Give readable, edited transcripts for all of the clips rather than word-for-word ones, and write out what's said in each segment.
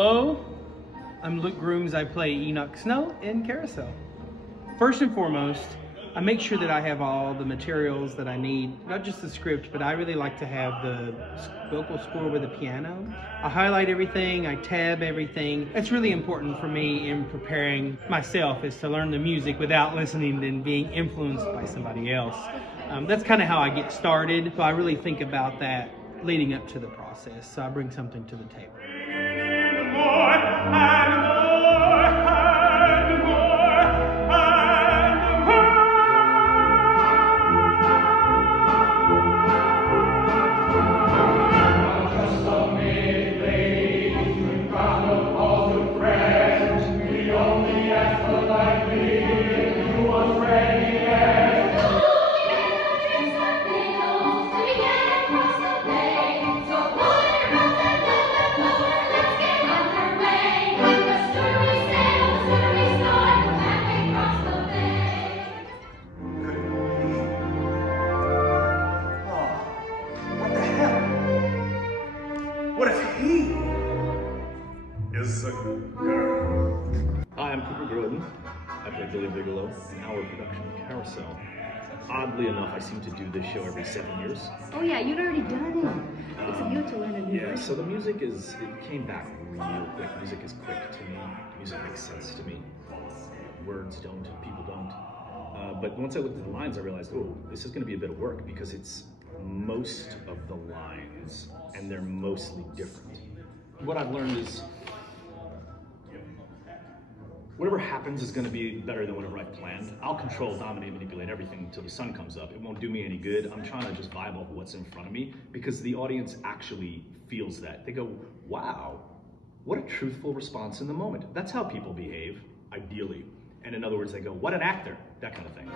Hello, I'm Luke Grooms. I play Enoch Snow in Carousel. First and foremost, I make sure that I have all the materials that I need, not just the script, but I really like to have the vocal score with the piano. I highlight everything, I tab everything. It's really important for me in preparing myself is to learn the music without listening and being influenced by somebody else. That's kind of how I get started. So I really think about that leading up to the process. So I bring something to the table. Hi, I'm Cooper Grodin. I play Billy Bigelow in our production of Carousel. Oddly enough, I seem to do this show every 7 years. Oh yeah, you'd already done it. Except you had to learn a new Yeah, so the music it came back real quick. Music is quick to me. Music makes sense to me. Words don't, people don't. But once I looked at the lines, I realized, oh, this is going to be a bit of work because it's most of the lines, and they're mostly different. What I've learned is whatever happens is going to be better than whatever I've planned. I'll control, dominate, manipulate everything until the sun comes up. It won't do me any good. I'm trying to just vibe off what's in front of me because the audience actually feels that. They go, wow, what a truthful response in the moment. That's how people behave, ideally. And in other words, they go, what an actor, that kind of thing.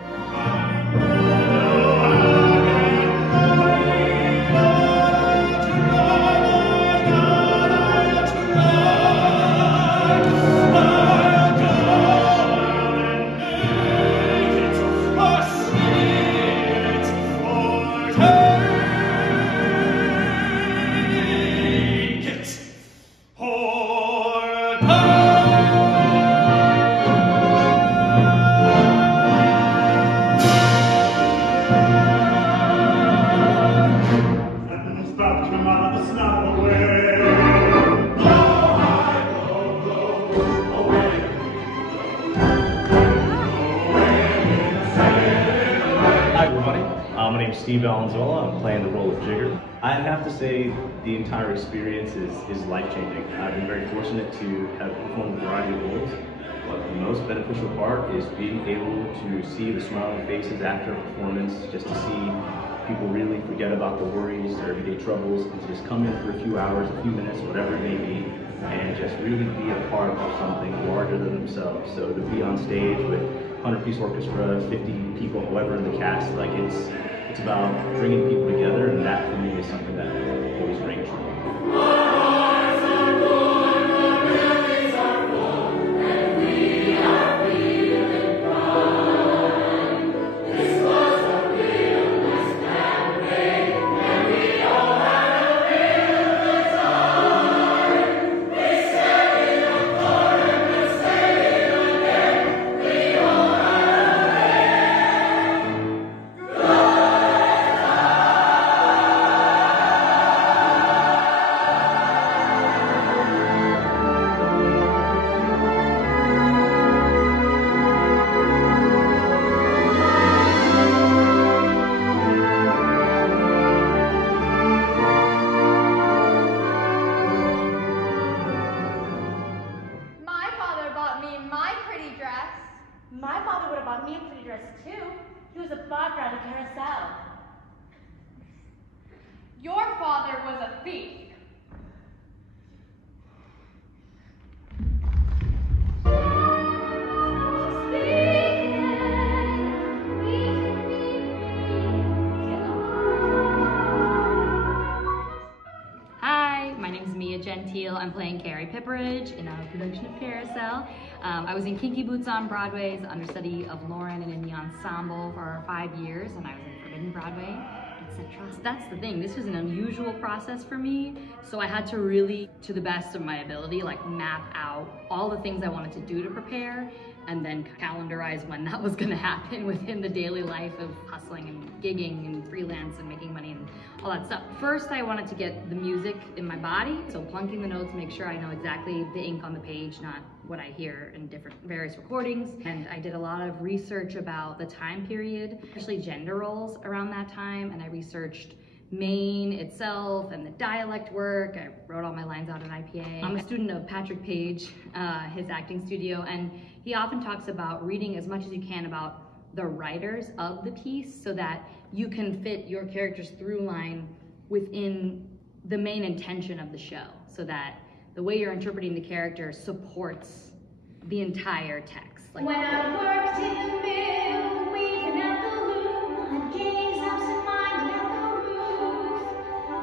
My name is Steve Valenzuela. I'm playing the role of Jigger. I have to say the entire experience is life-changing. I've been very fortunate to have performed a variety of roles, but the most beneficial part is being able to see the smiling faces after a performance, just to see people really forget about the worries, their everyday troubles, and to just come in for a few hours, a few minutes, whatever it may be, and just really be a part of something larger than themselves. So to be on stage with 100-piece orchestra, 50 people, whoever in the cast, like it's about bringing people together, and that for me is something that always rings true. My father would have bought me a pretty dress too. He was a bot driver at Carousel. Your father was a thief. Hi, my name is Mia Gentile. I'm playing Carrie Pipperidge in a production of Carousel. I was in Kinky Boots on Broadway as the understudy of Lauren and in the ensemble for 5 years, and I was in Forbidden Broadway. etc. That's the thing, this was an unusual process for me, so I had to really, to the best of my ability, like map out all the things I wanted to do to prepare, and then calendarize when that was gonna happen within the daily life of hustling and gigging and freelance and making money and all that stuff. First, I wanted to get the music in my body, so plunking the notes, make sure I know exactly the ink on the page, not what I hear in various recordings. And I did a lot of research about the time period, especially gender roles around that time, and I researched Maine itself and the dialect work. I wrote all my lines out in IPA. I'm a student of Patrick Page, his acting studio, and he often talks about reading as much as you can about the writers of the piece so that you can fit your character's through line within the main intention of the show, so that the way you're interpreting the character supports the entire text. Like, when I worked in the mill, weaving at the loom, I'd gaze absent-minded at the roof,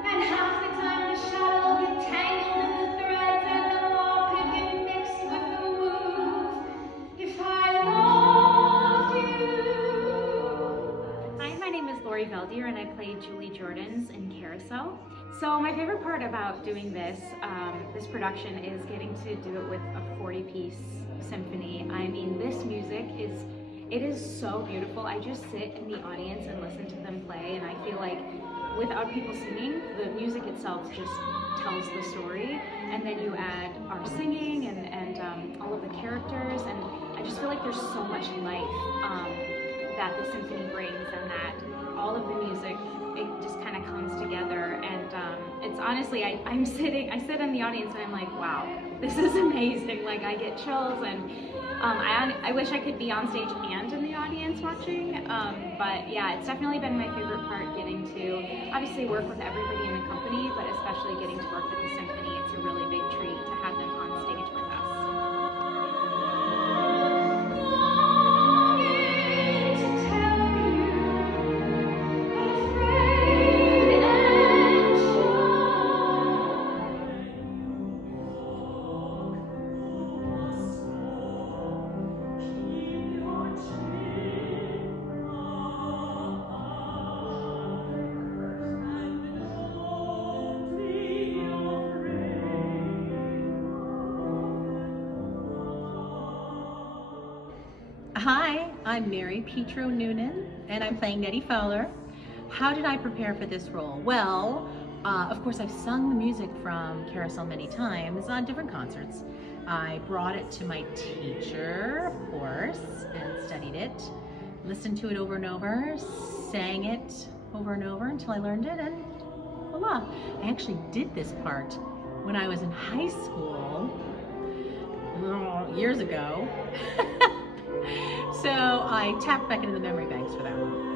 and half the time the shuttle get tangled in the threads and the warp could get mixed with the woof. If I loved you. Hi, my name is Lori Veldier and I play Julie Jordans in Carousel. So my favorite part about doing this production is getting to do it with a 40-piece symphony. I mean, this music is so beautiful. I just sit in the audience and listen to them play, and I feel like without people singing, the music itself just tells the story, and then you add our singing and all of the characters, and I just feel like there's so much life that the symphony brings, and that all of the music, it just kind of comes together. And it's honestly, I sit in the audience and I'm like, wow, this is amazing. Like, I get chills, and I wish I could be on stage and in the audience watching, but yeah, it's definitely been my favorite part, getting to obviously work with everybody in the company, but especially getting to work with the symphony. It's a really big treat to have them on stage with us. Hi, I'm Mary Petro Noonan, and I'm playing Nettie Fowler. How did I prepare for this role? Well, of course, I've sung the music from Carousel many times on different concerts. I brought it to my teacher, of course, and studied it, listened to it over and over, sang it over and over until I learned it, and voila. I actually did this part when I was in high school, years ago. So I tapped back into the memory banks for that one.